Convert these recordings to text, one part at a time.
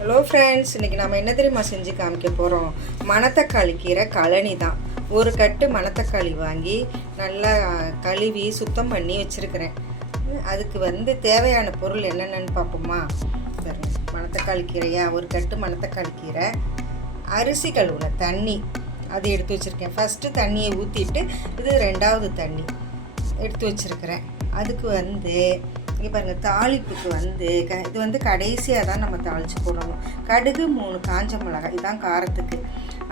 Hello friends, இன்றைக்கி நம்ம என்ன தெரியுமா செஞ்சு காமிக்க போகிறோம்? மணத்தக்காளி கீரை கழனி தான். ஒரு கட்டு மணத்தக்காளி வாங்கி நல்லா கழுவி சுத்தம் பண்ணி வச்சுருக்கிறேன். அதுக்கு தேவையான பொருள் என்னென்னு பார்ப்போமா? சரி, மணத்தக்காளி கீரையா, ஒரு கட்டு மணத்தக்காளி கீரை, அரிசி கழுவுன தண்ணி அது எடுத்து வச்சுருக்கேன். ஃபஸ்ட்டு தண்ணியை ஊற்றிட்டு இது ரெண்டாவது தண்ணி எடுத்து வச்சுருக்கிறேன். அதுக்கு இங்கே பாருங்கள், தாளிப்புக்கு இது கடைசியாக தான் நம்ம தாளித்து போடணும். கடுகு 3 காஞ்ச மிளகாய், இதுதான் காரத்துக்கு.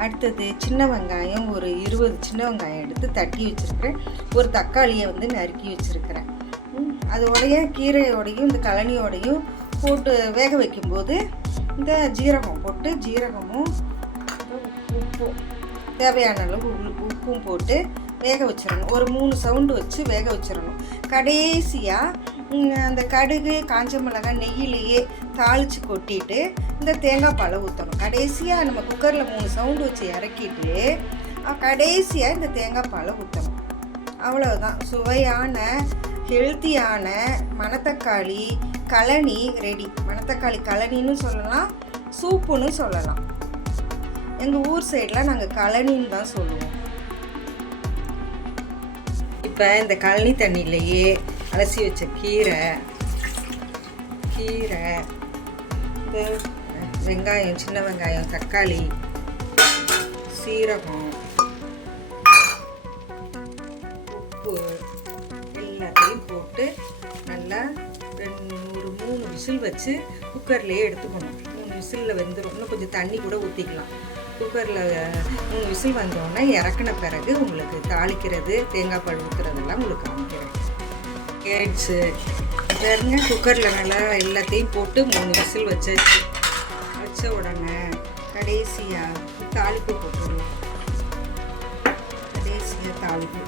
அடுத்தது சின்ன வெங்காயம் ஒரு 20 சின்ன வெங்காயம் எடுத்து தட்டி வச்சுருக்கிறேன். ஒரு தக்காளியை நறுக்கி வச்சுருக்கிறேன். அதோடைய கீரையோடையும் இந்த கழனியோடையும் போட்டு வேக வைக்கும்போது இந்த ஜீரகம் போட்டு, ஜீரகமும் உப்பும் தேவையான அளவு உப்பும் போட்டு வேக வச்சிடணும். ஒரு 3 சவுண்டு வச்சு வேக வச்சிடணும். கடைசியாக அந்த கடுகு காஞ்ச மிளகாய் நெய்யிலேயே தாளித்து கொட்டிட்டு இந்த தேங்காய் பாலை ஊற்றணும். கடைசியாக நம்ம குக்கரில் 3 சவுண்டு வச்சு இறக்கிட்டு கடைசியாக இந்த தேங்காய் பாலை ஊற்றணும். அவ்வளவுதான். சுவையான ஹெல்த்தியான மணத்தக்காளி கழனி ரெடி. மணத்தக்காளி கழனின்னு சொல்லலாம், சூப்புன்னு சொல்லலாம். எங்கள் ஊர் சைடில் நாங்கள் கழனின்னு தான் சொல்லுவோம். இப்போ இந்த கழனி தண்ணியிலேயே அலசி வச்ச கீரை, இந்த வெங்காயம், சின்ன வெங்காயம், தக்காளி, சீரகம், உப்பு எல்லாத்தையும் போட்டு நல்லா ஒரு 3 விசில் வச்சு குக்கர்லேயே எடுத்துக்கணும். 3 விசிலில் வெந்துடும். இன்னும் கொஞ்சம் தண்ணி கூட ஊற்றிக்கலாம். குக்கரில் 3 விசில் வந்தோடனே இறக்குன பிறகு உங்களுக்கு தாளிக்கிறது, தேங்காய் பால் ஊற்றுறதெல்லாம் உங்களுக்கு காமிக்கிறேன். கேரட்ஸு பாருங்க, குக்கரில் நல்லா எல்லாத்தையும் போட்டு 3 விசில் வச்ச உடனே கடைசியாக தாளிப்பு போட்டுடலாம். கடைசியாக தாளிப்பு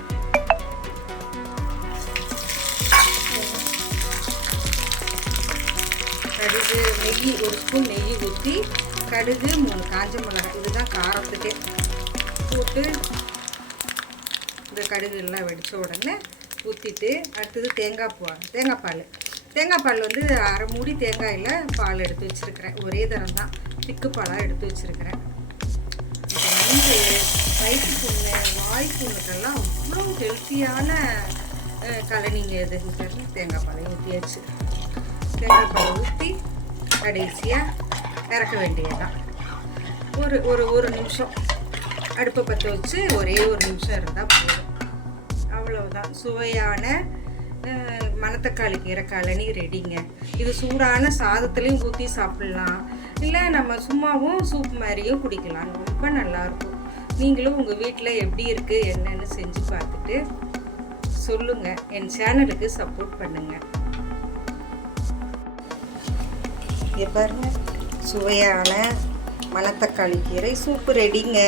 கடுகு, நெய், ஒரு ஸ்பூன் நெய் ஊற்றி கடுகு 3 காஞ்ச மிளகாய், இதுதான் காரத்துக்கே போட்டு இந்த கடுகு எல்லாம் வெடித்த உடனே ஊற்றிட்டு அடுத்தது தேங்காய் பால் அரை மூடி தேங்காயில் பால் எடுத்து வச்சுருக்கிறேன். ஒரே தரம் தான் திக்கு பாலாக எடுத்து வச்சுருக்கிறேன். வயிற்று புண்ணு, வாய் புண்ணுக்கெல்லாம் அவ்வளோ ஹெல்த்தியான கழனிங்க இது. தேங்காய் பாலையும் ஊற்றியாச்சு. தேங்காய் பாலை ஊற்றி கடைசியாக இறக்க வேண்டியதுதான். ஒரு நிமிஷம் அடுப்பை பற்ற வச்சு ஒரே ஒரு நிமிஷம் இருந்தால் போதும். அவ்வளவுதான். சுவையான மணத்தக்காளி கீரை கழனி ரெடிங்க. இது சூடான சாதத்துலேயும் ஊற்றி சாப்பிட்லாம், இல்லை நம்ம சும்மாவும் சூப் மாதிரியும் குடிக்கலாம். ரொம்ப நல்லாயிருக்கும். நீங்களும் உங்கள் வீட்டில் எப்படி இருக்குது என்னன்னு செஞ்சு பார்த்துட்டு சொல்லுங்கள். என் சேனலுக்கு சப்போர்ட் பண்ணுங்கள். இங்கே பாருங்கள், சுவையான மணத்தக்காளி கீரை சூப்பு ரெடிங்க.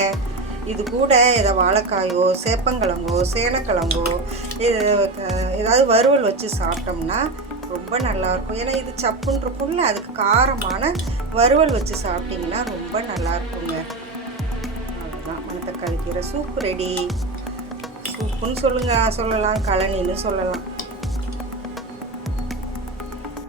இது கூட வாழைக்காயோ, சேப்பங்கிழங்கோ, சேனக்கிழங்கோ ஏதாவது வறுவல் வச்சு சாப்பிட்டோம்னா ரொம்ப நல்லாயிருக்கும். ஏன்னா இது சப்புன்னு இருக்கும்ல, அதுக்கு காரமான வறுவல் வச்சு சாப்பிட்டிங்கன்னா ரொம்ப நல்லாயிருக்குங்க. அதுதான் மணத்தக்காளி கீரை சூப்பு ரெடி. சூப்புன்னு சொல்லலாம், கழனின்னு சொல்லலாம்.